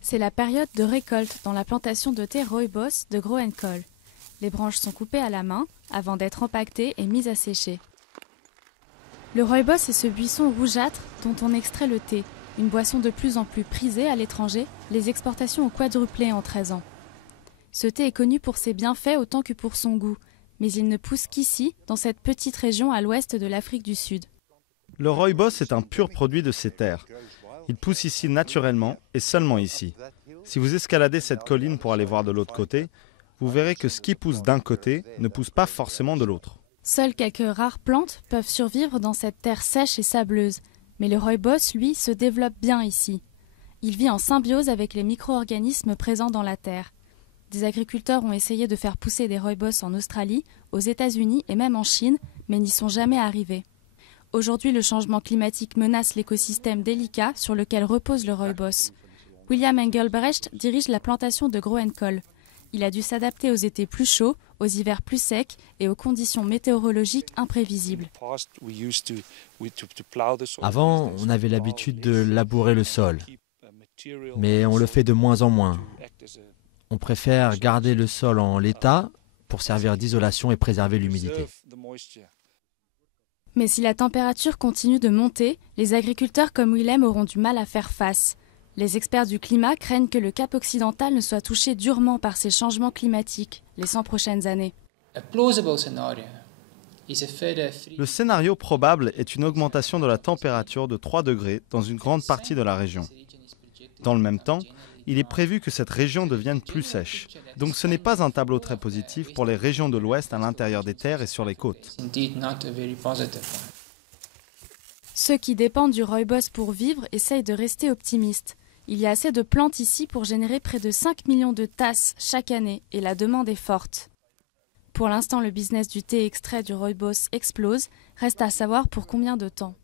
C'est la période de récolte dans la plantation de thé Rooibos de Groenkool. Les branches sont coupées à la main avant d'être empaquetées et mises à sécher. Le rooibos est ce buisson rougeâtre dont on extrait le thé, une boisson de plus en plus prisée à l'étranger. Les exportations ont quadruplé en 13 ans. Ce thé est connu pour ses bienfaits autant que pour son goût, mais il ne pousse qu'ici, dans cette petite région à l'ouest de l'Afrique du Sud. Le rooibos est un pur produit de ces terres. Il pousse ici naturellement et seulement ici. Si vous escaladez cette colline pour aller voir de l'autre côté, vous verrez que ce qui pousse d'un côté ne pousse pas forcément de l'autre. Seules quelques rares plantes peuvent survivre dans cette terre sèche et sableuse, mais le rooibos, lui, se développe bien ici. Il vit en symbiose avec les micro-organismes présents dans la terre. Des agriculteurs ont essayé de faire pousser des rooibos en Australie, aux États-Unis et même en Chine, mais n'y sont jamais arrivés. Aujourd'hui, le changement climatique menace l'écosystème délicat sur lequel repose le rooibos. William Engelbrecht dirige la plantation de Groenkool. Il a dû s'adapter aux étés plus chauds, aux hivers plus secs et aux conditions météorologiques imprévisibles. Avant, on avait l'habitude de labourer le sol, mais on le fait de moins en moins. On préfère garder le sol en l'état pour servir d'isolation et préserver l'humidité. Mais si la température continue de monter, les agriculteurs comme Willem auront du mal à faire face. Les experts du climat craignent que le Cap occidental ne soit touché durement par ces changements climatiques les 100 prochaines années. Le scénario probable est une augmentation de la température de 3 degrés dans une grande partie de la région. Dans le même temps, il est prévu que cette région devienne plus sèche. Donc ce n'est pas un tableau très positif pour les régions de l'Ouest à l'intérieur des terres et sur les côtes. Ceux qui dépendent du rooibos pour vivre essayent de rester optimistes. Il y a assez de plantes ici pour générer près de 5 millions de tasses chaque année et la demande est forte. Pour l'instant, le business du thé extrait du rooibos explose. Reste à savoir pour combien de temps.